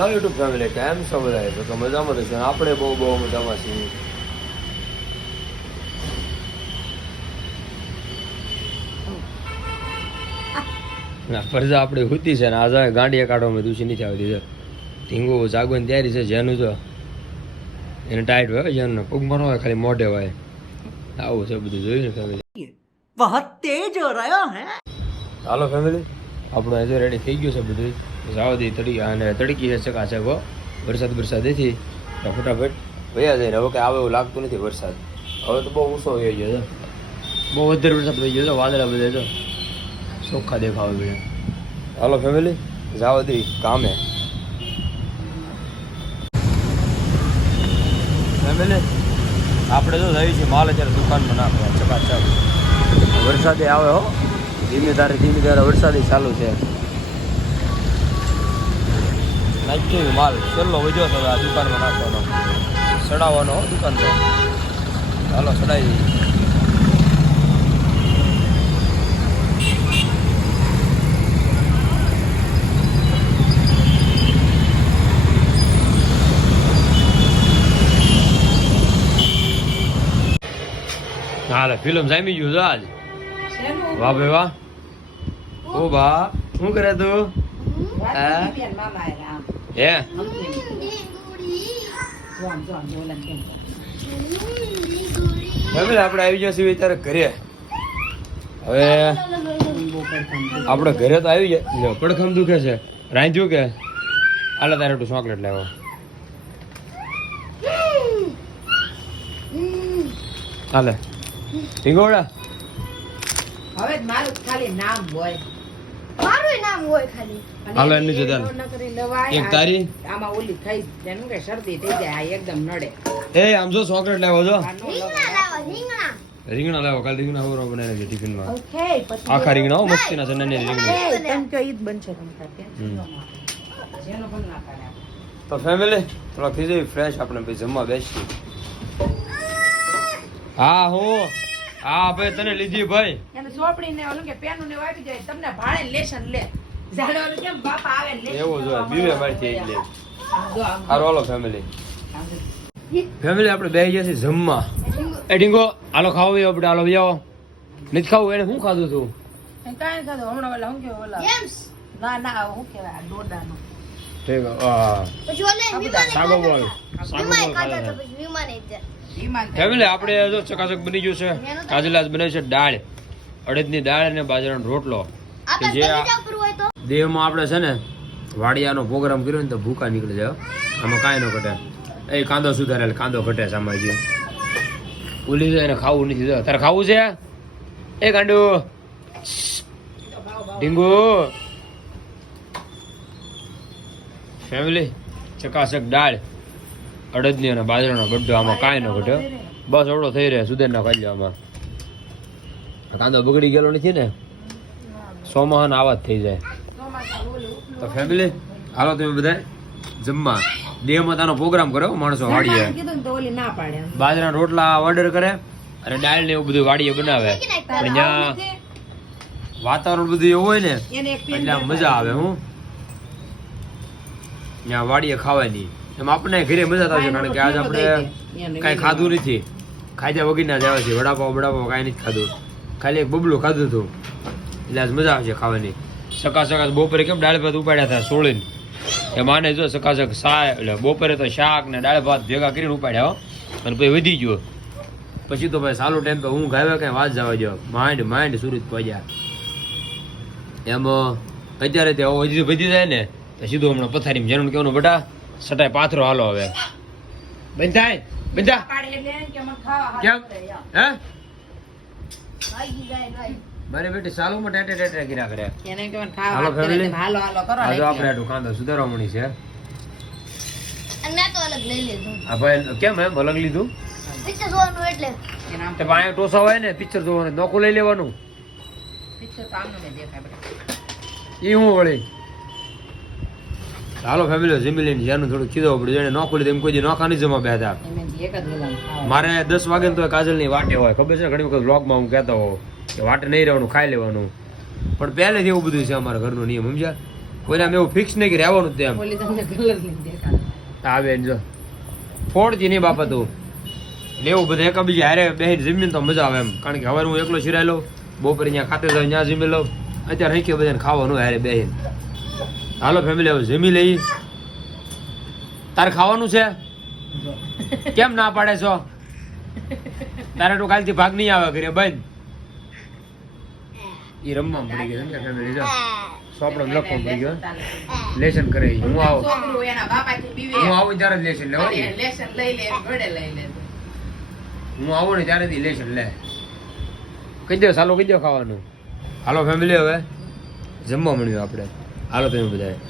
Hello YouTube family કેમ છો બધા તો કે મજામાં રહેશે. આપણે બહુ બહુ મજામાં છીએ. ના આપણે હુતી છે ને આજે ગાંડિયા કાઢવામાં દૂષી નથી આવતી છે ધીંગો જાગવાની તૈયારી છે જેનું તો એને ટાઈટ હોય જેનું પગ મરો હોય ખાલી મોઢે હોય. આવું છે બધું જોયું ને ફેમિલી બહુ તેજ રહ્યો હે. હાલો ફેમિલી આપણું આજે રેડી થઈ ગયું છે બધું. સાવધી તડી અને તડકી છે હો. વરસાદ વરસાદેથી ફટાફટ વયા જઈને હવે કંઈ આવે એવું લાગતું નથી વરસાદ. હવે તો બહુ ઓછો થઈ ગયો છે. બહુ વધારે વરસાદ થઈ ગયો છે. વાદળા બધા તો ચોખ્ખા દેખાવે બધા હાલો ફેમિલી જાવ કામે. ફેમિલી આપણે તો થઈ છે માલ અત્યારે દુકાનમાં નાખવા. ચકાચક. વરસાદે આવે, હો. ધીમે ધારે ધીમે ધારે વરસાદી ચાલુ છે. નાખ્યું માલ છેલ્લો વધ્યો છે આ દુકાનમાં નાખવાનો. સડાવવાનો દુકાન તો. ચાલો સડાવી દઈએ. હાલે ફિલ્મ જામી ગયું છે આજ. વાહ ભાઈ વાહ. ઓ બા શું કરે તું? હે? હે? ફેમિલી આપણે આવી ગયા છીએ ત્યારે ઘરે. હવે આપણે ઘરે તો આવી જાય પડખમ દુખે છે. રાંધ્યું કે? આલે તારે તું ચોકલેટ લેવો હાલે ઢીંગોડા હવે મારું ખાલી નામ હોય. મારું હોય ખાલી. હાલો, એની જુદા. ન કરી લવાય. એક તારી? આમાં ઓલી થઈ તેનું કે શરદી થઈ જાય આ એકદમ નડે. એ આમ જો ચોકલેટ લાવો જો. રીંગણા લાવો કાલ રીંગણા લેવો કાલે રીંગણા હોરો બનાવીને ટિફિનમાં ઓકે, પછી આખા રીંગણા હો મસ્તીના છે નાની નાની રીંગણા એ, તને કહ્યું બનશે તમ તાર જેનો પણ ના પાડે. તો ફેમિલી થોડા થઈ ફ્રેશ આપણે જમવા બેસી હા હું. હા ભાઈ તને લીધી ભાઈ. એને સોંપડીને ઓલું કે પેનું ને વાપી જાય તમને ભાણે લેશન લે. જાણે ઓલું કેમ બાપ આવે લે એવો જો બીવે. મારથી એટલે આરો હાલો ફેમિલી ફેમિલી આપણે બેસી જશે છીએ જમવા. એ ઢીંગો હાલો ખાવો હોય આપણે હાલો આવો નથી ખાવું એને શું ખાધું તું? કાઈ ખાધું હમણાં ઓલા શું કહેવાય ઓલા? ના ના શું કહેવાય દોડાનું ઠીક હા. પછી ઓલે વિમાને સાગો બોલ. ખાધા સાગો વિમાને ખાધા ખાધા તો પછી વિમાને જ. જાય. વિમાન ફેમિલી આપણે જો ચકાચક બની ગયું છે. કાજલાજ બને છે દાળ. અડદની દાળ અને બાજરાનો રોટલો. કે જે દેહમાં આપણે છે ને વાડિયાનો પ્રોગ્રામ કર્યો ને તો ભૂકા નીકળી જાય. આમાં કાંઈ ન ઘટે. એ કાંદો સુધારેલ કાંદો ઘટે સામાજી જાય એને ખાવું નથી. તારે ખાવું છે? એ ગાંડુ. ઢીંગુ. ફેમિલી ચકાચક દાળ. અડદની અને બાજરાનો ગડ્ડો આમાં કાંઈ ન ઘટ્યો બસ ઓળો થઈ રહ્યા સુધીરના ના આમાં કાંદો બગડી ગયેલો નથી ને? સોમહન આવા જ થઈ જાય. તો ફેમિલી હાલો તમે બધા જમવા. દેહમાં તાનો પ્રોગ્રામ કરો માણસો વાડીએ. કીધું ને તો ઓલી ના પાડે. બાજરાના રોટલા ઓર્ડર કરે અને દાળ ને એવું બધું વાડીએ બનાવે. પણ ત્યાં વાતાવરણ બધું એવું હોય ને એને એટલે આમ મજા આવે હું. ત્યાં વાડીએ ખાવાની. એમ આપણને ઘરે મજા આવશે કારણ કે આજ આપણે કાંઈ ખાધું નથી. ખાધા વગરના જ આવે છે વડાપાવ વડાપાવ કાંઈ નથી ખાધું. ખાલી એક બબલું ખાધું હતું. એટલે આજ મજા આવશે ખાવાની. સકા સકા બપોરે કેમ દાળ ભાત ઉપાડ્યા હતા સોળીને? એ માને જો સકાસક સા એટલે બપોરે તો શાક ને દાળ ભાત ભેગા કરીને ઉપાડ્યા હો. અને પછી વધી ગયો. પછી તો ભાઈ સારું ટાઈમ તો હું ગાવે કઈ વાત જવા જો માઇન્ડ માઇન્ડ સુરત પહોંચ્યા. એમ અત્યારે તે વધી જાય ને તો સીધું હમણાં પથારીમાં જેનું કેવાનું બેટા. સટાય પાથરો હાલો હવે. બંધાય બંધા. કેમ? હે. મારી બેટી સાલુમાં ટેટે ટેટે કર્યા કરે. એને કે મને ખાવા હાલો હાલો હાલો કરો આજો આપણે આટલું કાંદો સુધારવા મળી છે. અને તો અલગ લઈ લીધું. આ ભાઈ કેમ એમ? અલગ લીધું? પિક્ચર જોવાનું એટલે. આમ તે પાસે ટોસા હોય ને પિક્ચર જોવાનું. નોખું લઈ લેવાનું. પિક્ચર તો આમનું દેખાય. એ હું વળી? હાલો ફેમિલી જમી લઈને જ્યાંનું થોડું કીધું પડ્યું એને નોખું લીધું એમ કોઈ નોખા નહીં જમા બેઠા. એક. મારે દસ વાગે તો કાજલની વાટે હોય ખબર છે? ને ઘણી વખત વ્લોગમાં હું કહેતો હોઉં કે વાટે નહીં રહેવાનું ખાઈ લેવાનું. પણ પહેલેથી એવું બધું છે અમારા ઘરનો નિયમ સમજ્યા? કોઈને આમ એવું ફિક્સ નહીં કે રહેવાનું તેમ. આવે જો. ફોડતી નહીં બાપા તું. એવું બધું એકબીજા હારે બેહીને જમીને તો મજા આવે એમ. કારણ કે હવે હું એકલો શિરાયેલો બપોરે અહીંયા ખાતે જાય ત્યાં જમી લઉં. અત્યારે અહીં બધાને ખાવાનું હારે બેહીને. હાલો ફેમિલી હવે જમી લઈ તારે ખાવાનું છે? કેમ ના પાડે છો? તારે તો કાલથી ભાગ નહીં આવે ઘરે બંધ. એ રમવા પડી ગયો ને ફેમિલી જો. સોપડો લખવા પડી ગયો લેસન કરે હું આવું. હું આવું ત્યારે જ લેસન લેવો હું આવું ને ત્યારે જ લેસન લે. કહી દો ચાલો કહી દો ખાવાનું. હાલો ફેમિલી હવે. જમવા મળ્યું આપણે. હાલો તમે બધા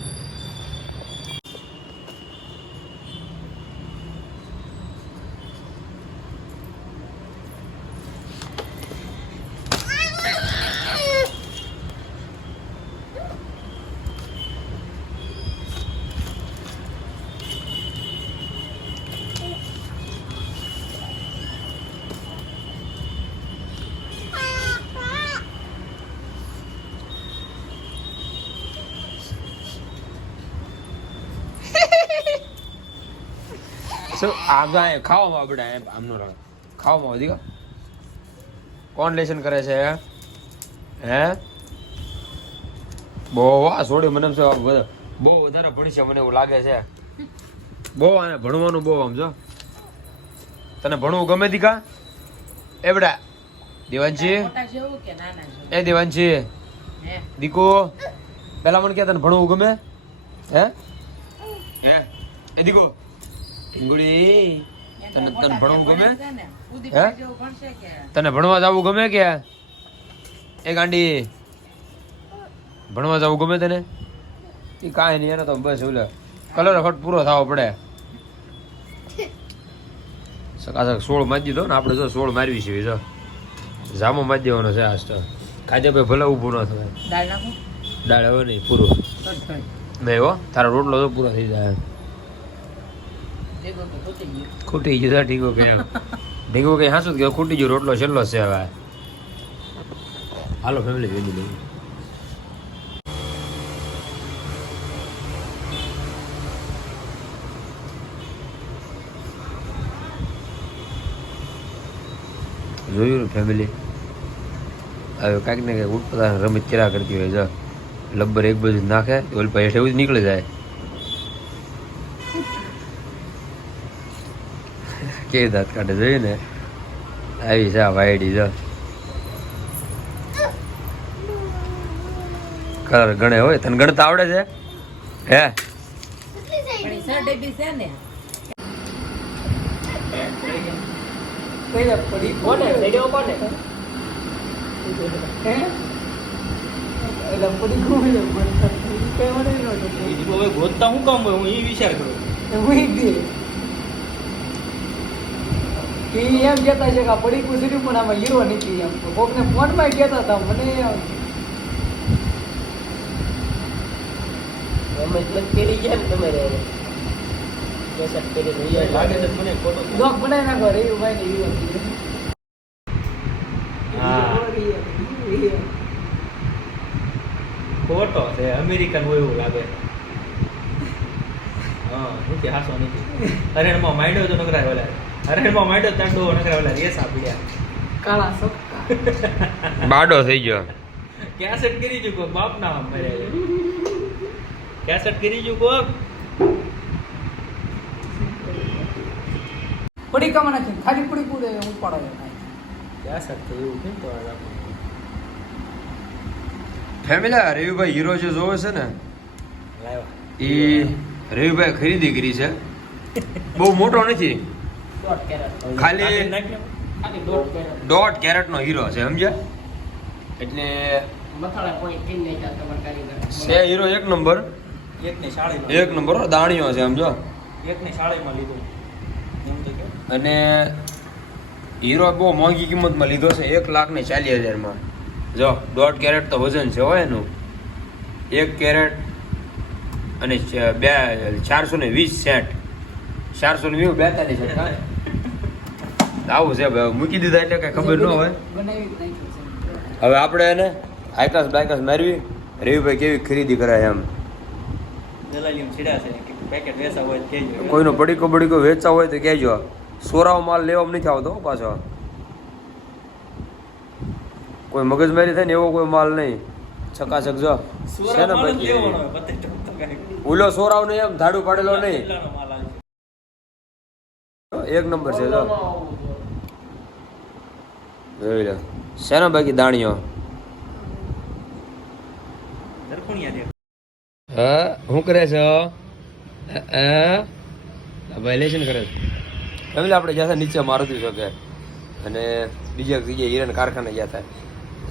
શું આગા એ ખાવામાં આપણે એમ આમનો રાખ ખાવામાં વધી ગયો કોણ લેસન કરે છે. હે? બહુ આ છોડી મને એમ છે બધા. બહુ વધારે ભણશે મને એવું લાગે છે. બહુ આને ભણવાનું બહુ આમ જો. તને ભણવું ગમે તી કા એ બડા દેવાંશી મોટા જેવું કે નાના જેવું એ દેવાનજી. દીકુ દીકો પેલા મને કે તને ભણવું ગમે? હે? હે? એ દીકો ઢીંગુડી તને તને ભણવું ગમે? હે? તને ભણવા જવું ગમે કે? એ ગાંડી. ભણવા જવું ગમે તને? એ કાંઈ નહીં એને તો બસ ઓલે કલર ફટ પૂરો થવો પડે. સકાસક સોળ મારી દીધો ને આપણે જો સોળ મારવી છે જો. જામો મારી દેવાનો છે આજ તો. ભાઈ ભલે ઊભું ન થાય. દાળ નાખું? દાળ હવે નહીં પૂરું. નહીં હો તારો રોટલો તો પૂરો થઈ જાય. ખૂટી ગયું ઢીંગો કે ઢીંગો કે હાસું કે ખૂટી ગયું, રોટલો છેલ્લો છે હવે. હાલો ફેમિલી ભેગી લઈ જોયું ફેમિલી હવે કાંઈક ને કાંઈક ઉઠતા રમત કર્યા કરતી હોય જો લબ્બર એક બાજુ નાખે તો પછી એવું જ નીકળી જાય. કેવી દાંત કાઢે જોયું ને આવી છે આ વાયડી જો. કલર ગણે હોય તને ગણતા આવડે છે? હે? ગોતતા હું કામ હું એ વિચાર કરું. એમ કહેતા છે કે આ પડી કુદરી પણ આમાં હીરો નથી એમ કોકને ફોનમાં કહેતા હતા મને લાગે છે મને ખોટો ડોક બનાવી નાખો ને હીરો ખોટો છે અમેરિકન હોય એવું લાગે. હા નથી હાસો નથી. હરણમાં માંડ્યો તો નકરા ઓલા. હરણમાં માંડ્યો તાંડો નકરા ઓલા રેસ આપડ્યા. કાળા સપકા બાડો થઈ ગયો. કેસેટ કરી જો બાપ ના મરે. કેસેટ કરી જો પડી કામાં નથી ખાલી પડી કુડે ઉપાડો કેસેટ તો એવું કેમ તો આ? ફેમિલી રવિભાઈ હીરો જે જોવે છે ને લાવ્યા. એ રવિભાઈ ખરીદી કરી છે. બહુ મોટો નથી. ખાલી દોઢ કેરેટ. દોઢ કેરેટનો હીરો છે સમજ્યા? એટલે છે હીરો એક નંબર. એક નંબર હો, દાણીઓ છે સમજો. અને હીરો બહુ મોંઘી કિંમતમાં લીધો છે એક લાખ ને ચાલીસ હજારમાં. જો દોઢ કેરેટ તો વજન છે હોય એનું એક કેરેટ અને બે ચારસો ને વીસ સેન્ટ ચારસો ને વીસ બેતાલીસ આવું છે મૂકી દીધા એટલે કઈ ખબર ન હોય. હવે આપણે એને આયકાસ બાયકાસ મારવી. રવિભાઈ કેવી ખરીદી કરાય એમ? કોઈનો પડીકો બડીકો વેચતા હોય તો કહેજો સોરાવો માલ લેવામાં નથી આવતો પાછો. કોઈ મગજમારી થાય ને એવો કોઈ માલ નહીં. ચકાચક જો. છે ને ઉલો સોરાવ નહીં એમ ધાડું પાડેલો નહીં? એક નંબર છે જો. જોઈ લો. શેનો બાકી દાણીઓ. હા શું કરે છે વાયલેશન કરે છે. ફેમિલી આપણે જ્યાં નીચે મારુતિ શકે અને બીજા જગ્યાએ હિરણ કારખાને ગયા હતા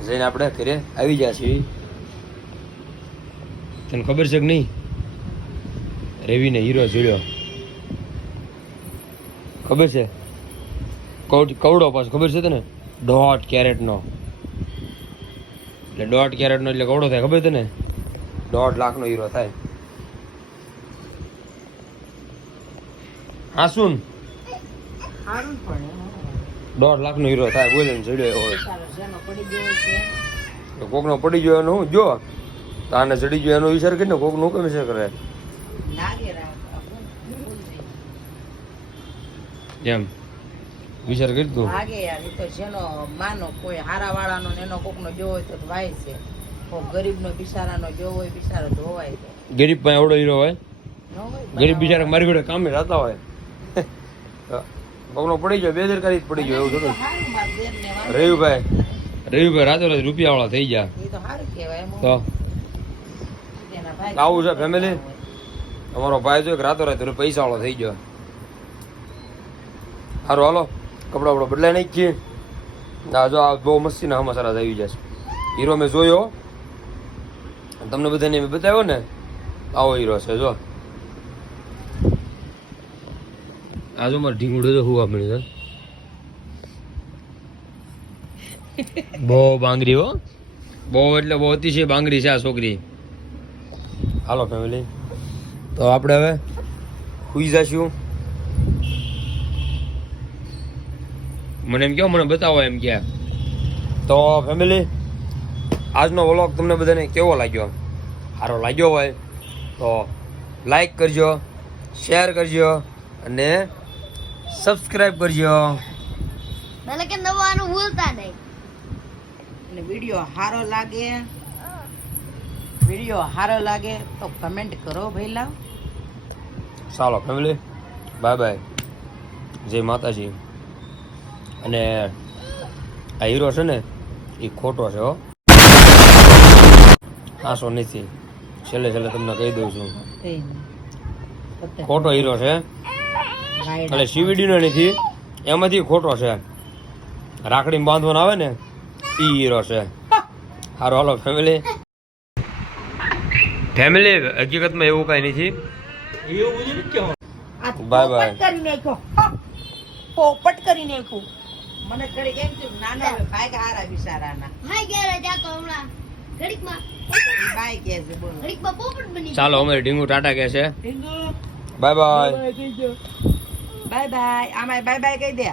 જઈને આપણે ઘરે આવી ગયા છીએ. તને ખબર છે કે નહીં? રવિને હીરો જોડ્યો. ખબર છે? કવડ- પાછો ખબર છે તને? દોઢ કેરેટનો. એટલે દોઢ કેરેટનો એટલે કવડો થાય ખબર તને? દોઢ લાખનો હીરો થાય. હા શું દોઢ લાખનો હીરો થાય બોલે ને જડ્યો હોય. કોકનો પડી ગયો એનો હું જો. તો આને ચડી ગયો એનો વિચાર કરીને કોકનો કેમ વિચાર કરે લાગે રાખ જેમ વિચાર કરી તું. આગે યાર એ તો જેનો માનો કોઈ હારા વાળાનો ને એનો કોકનો જો હોય તો ભાઈ છે. કોક ગરીબનો બિચારાનો જો હોય બિચારો ધોવાય તો ગરીબ પાસે એવડો હીરો હોય. ગરીબ બિચારા મારી જોડે કામે રહેતા હોય. કોકનો પડી ગયો બેદરકારી જ પડી ગયો એવું થોડું. રવિભાઈ રવિભાઈ રાતો રાત રૂપિયા વાળા થઈ ગયા. એ તો સારું કહેવાય એમ. તો? આવું છે ફેમિલી અમારો ભાઈ જો એક રાતો રાત પૈસા વાળો થઈ ગયો. સારું હાલો. કપડા બપડા બદલાઈ નાખીએ. આ જો આ બહુ મસ્તીના હમાસારા આવી જશે હીરો મેં જોયો. તમને બધાને મેં બતાવ્યો ને, આવો હીરો છે, જો. આજુ મારે ઢીંગુડો તો હુવા મળ્યું છે. બહુ બાંગરી હો. બહુ એટલે બહુ અતિશય બાંગરી છે આ છોકરી. હાલો ફેમિલી તો આપણે હવે સુઈ જશું. મને એમ કહો મને બતાવો એમ કે. તો ફેમિલી આજનો વ્લોગ તમને બધાને કેવો લાગ્યો? સારો લાગ્યો હોય તો લાઈક કરજો શેર કરજો અને સબસ્ક્રાઈબ કરજો. ભલે કે નવાનું ભૂલતા નહીં. અને વીડિયો સારો લાગે વીડિયો સારો લાગે તો કમેન્ટ કરો ભઈલા. ચાલો ફેમિલી બાય બાય જય માતાજી. અને આ હીરો છે ને એ ખોટો છે હો. આસો નથી. છેલ્લે છેલ્લે તમને કહી દઉં છું. ખોટો હીરો છે. એટલે સીવીડીનો નથી. એમાંથી ખોટો છે. રાખડી બાંધવાનો આવે ને એ હીરો છે. હારો હાલો ફેમિલી ફેમિલી હકીકતમાં એવું કાંઈ નથી. Bye bye. પોપટ કરી નાખ્યો. મને ઘડી કેમ તું નાના ભાઈ હારા બિચારાના. ભાઈ ગયા જા તો હમણાં? ઘડીકમાં ભાઈ કે છે બોલ. ઘડીકમાં પોપટ બની ચાલો અમારે ડીંગુ ટાટા કે છે. ટીંગુ બાય બાય. બાય બાય આમાં બાય બાય. કહી દે.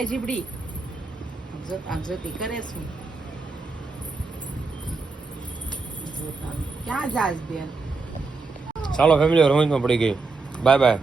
એ જીબડી જો આમ જોતી કરે શું? ક્યાં જાસ બેન? ચાલો ફેમિલી રોહિતમાં પડી ગઈ. Bye bye.